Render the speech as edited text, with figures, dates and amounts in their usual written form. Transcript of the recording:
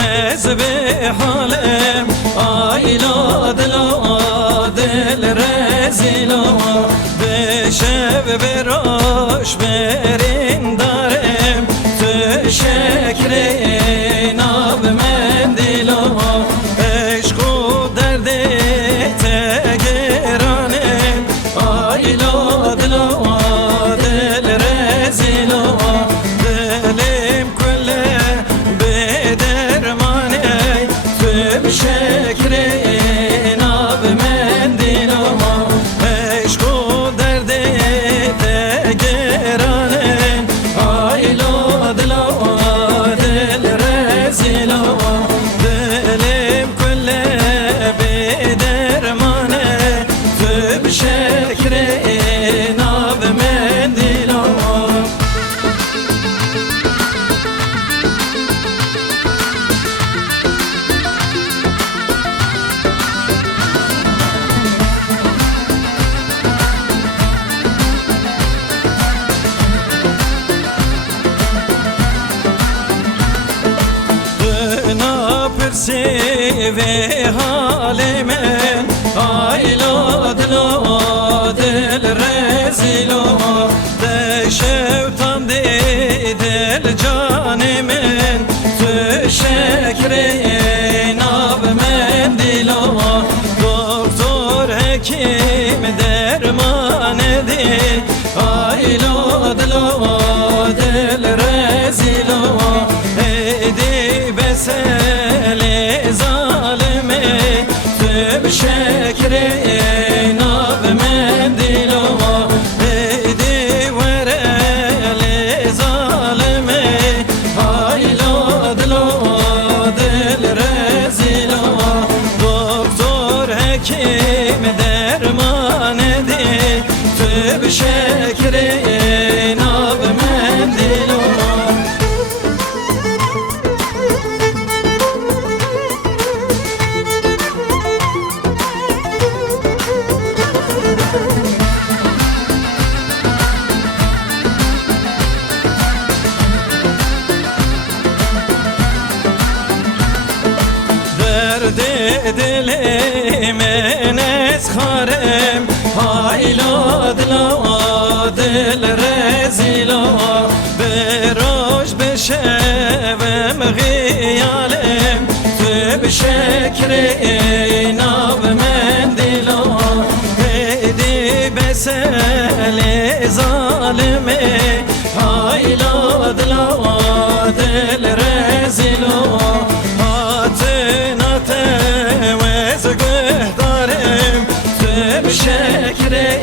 از به حالم آیلا دل رزیلا به شب براش برین دارم تو شکر ناب من دیلا عشق و درد تگرانم آیلا دل رزیلا دلم کله به درمانه تو شکر ناب من دیلا عشق و درد تگرانه آیلا دل رزیلا دلم کله به درمانه تو شکر ناب من دیلا ve halimin ayla dil rezilo de şevtan dil canimin tu şekri nab mendilo doktor hekim derman edi ayla dil rezilo edi besele zalime tüm şekri nab mendilo edi verele zalime hayla dil rezilo doktor hekim derman edi tüm şekri nab mendilo دلم نسخرم hayla dil rezilo beroş beşevem gıyalem tüb şekri nab mendilo edi besele zalime hayla dil rezilo şekre